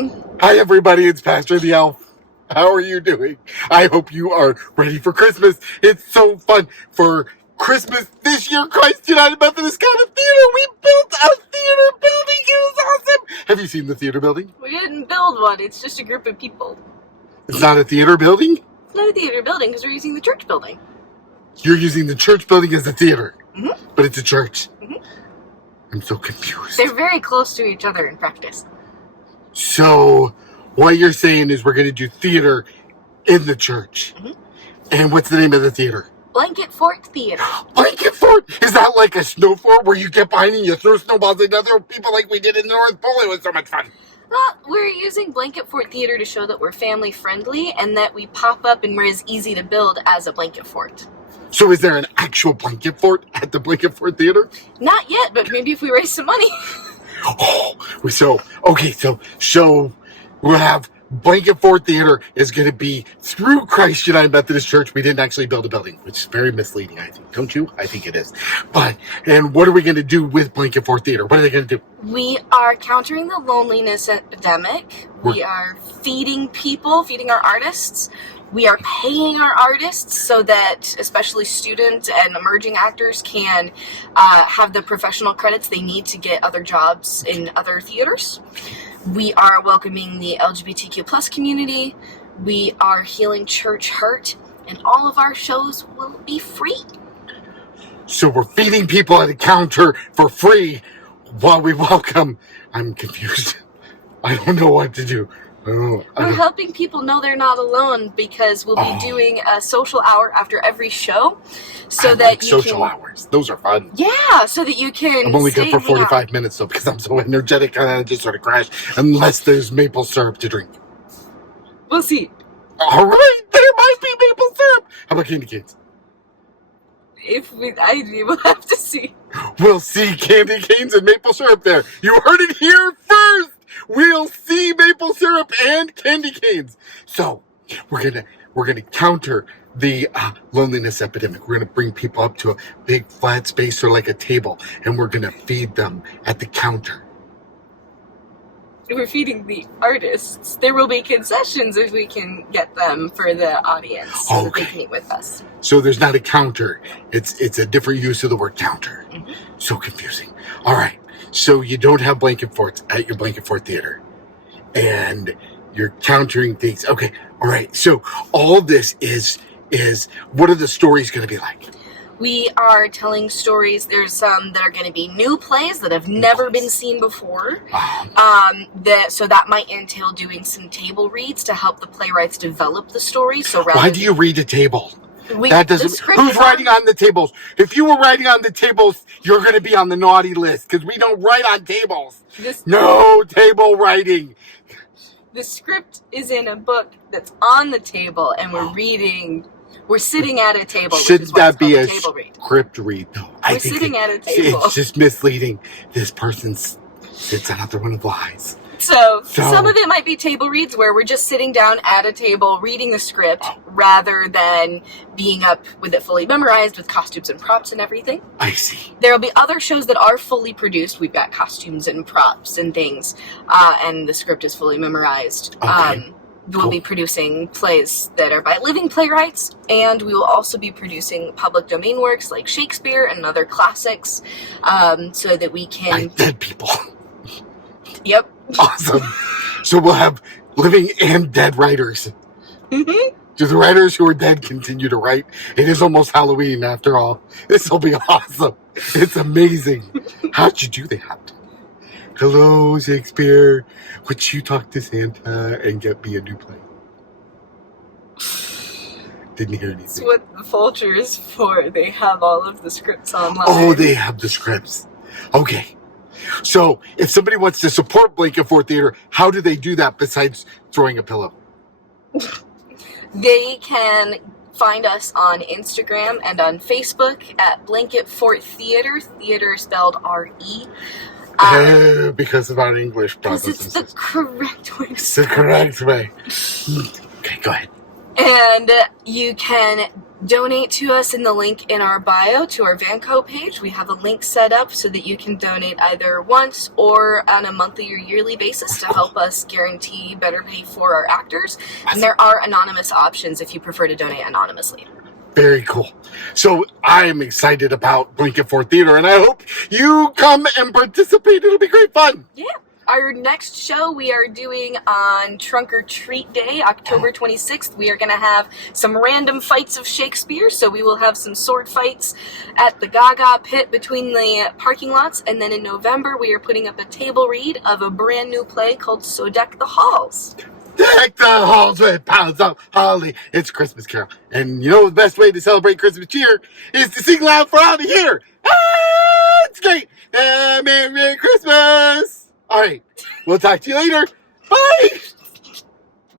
Hi everybody, it's Pastor the Elf. How are you doing? I hope you are ready for Christmas. It's so fun for Christmas this year. Christ United Methodist Catholic Theater. We built a theater building. It was awesome. Have you seen the theater building? We didn't build one. It's just a group of people. It's not a theater building? It's not a theater building because we're using the church building. You're using the church building as a theater, Mm-hmm. but it's a church. Mm-hmm. I'm so confused. They're very close to each other in practice. So, what you're saying is we're going to do theater in the church. Mm-hmm. And what's the name of the theater? BlanketFortTheatre. Blanket Fort? Is that like a snow fort where you get behind and you throw snowballs at other people like we did in the North Pole? It was so much fun. We're using BlanketFortTheatre to show that we're family friendly and that we pop up and we're as easy to build as a blanket fort. So is there an actual blanket fort at the Blanket Fort Theater? Not yet, but maybe if we raise some money. So we'll have Blanket Fort Theater is going to be through Christ United Methodist Church. We didn't actually build a building, which is very misleading, I think. Don't you? I think it is. And what are we going to do with Blanket Fort Theater? What are they going to do? We are countering the loneliness epidemic. We are feeding people, feeding our artists. We are paying our artists so that especially student and emerging actors can have the professional credits they need to get other jobs in other theaters. We are welcoming the LGBTQ plus community. We are healing church hurt, and all of our shows will be free. So we're feeding people at a counter for free while we welcome. I'm confused. I don't know what to do. We're helping people know they're not alone because we'll be doing a social hour after every show, so that you social hours. Those are fun. Yeah, so that you can. I'm only good for 45 minutes though because I'm so energetic and I just sort of crash unless there's maple syrup to drink. We'll see. All right, there might be maple syrup. How about candy canes? We'll have to see. We'll see candy canes and maple syrup there. You heard it here first. We'll see maple syrup and candy canes. So we're gonna counter the loneliness epidemic. We're gonna bring people up to a big flat space or like a table, and we're gonna feed them at the counter. We're feeding the artists. There will be concessions if we can get them for the audience so that they can eat with us. So there's not a counter. It's a different use of the word counter. Mm-hmm. So confusing. All right. So you don't have blanket forts at your Blanket Fort Theater. And you're countering things. Okay. All right. So all this is what are the stories going to be like? We are telling stories. There's some that are going to be new plays that have never been seen before. So that might entail doing some table reads to help the playwrights develop the story. So why do you read a table? That doesn't. Who's writing writing on the tables? If you were writing on the tables, you're going to be on the naughty list because we don't write on tables. No table writing. The script is in a book that's on the table, and we're reading. We're sitting at a table. Shouldn't that be a table read. Script read? No, we're sitting at a table. It's just misleading. This person sits another one of lies. So some of it might be table reads where we're just sitting down at a table reading the script rather than being up with it fully memorized with costumes and props and everything. I see. There will be other shows that are fully produced. We've got costumes and props and things, and the script is fully memorized. Okay. We'll be producing plays that are by living playwrights, and we will also be producing public domain works like Shakespeare and other classics, so that we can... Like dead people. Yep. Awesome. So we'll have living and dead writers. Mm-hmm. Do the writers who are dead continue to write? It is almost Halloween after all. This will be awesome. It's amazing. How'd you do that? Hello, Shakespeare. Would you talk to Santa and get me a new play? Didn't hear anything. That's what the Folger is for. They have all of the scripts online. Oh, they have the scripts. Okay. So, if somebody wants to support Blanket Fort Theater, how do they do that besides throwing a pillow? They can find us on Instagram and on Facebook at BlanketFortTheatre. Theater spelled R-E. Because of our English. Because it's the correct way. It's the correct way. Okay, go ahead. And you can donate to us in the link in our bio to our Vanco page. We have a link set up so that you can donate either once or on a monthly or yearly basis to help us guarantee better pay for our actors. And there are anonymous options if you prefer to donate anonymously. Very cool. So I'm excited about Blanket Fort Theater, and I hope you come and participate. It'll be great fun. Yeah. Our next show we are doing on Trunk or Treat Day, October 26th. We are going to have some random fights of Shakespeare. So we will have some sword fights at the Gaga Pit between the parking lots. And then in November, we are putting up a table read of a brand new play called So Deck the Halls. Deck the halls with pounds of holly. It's Christmas Carol. And you know the best way to celebrate Christmas cheer is to sing loud for all to hear. Ah, it's great. Merry Christmas. All right. We'll talk to you later. Bye.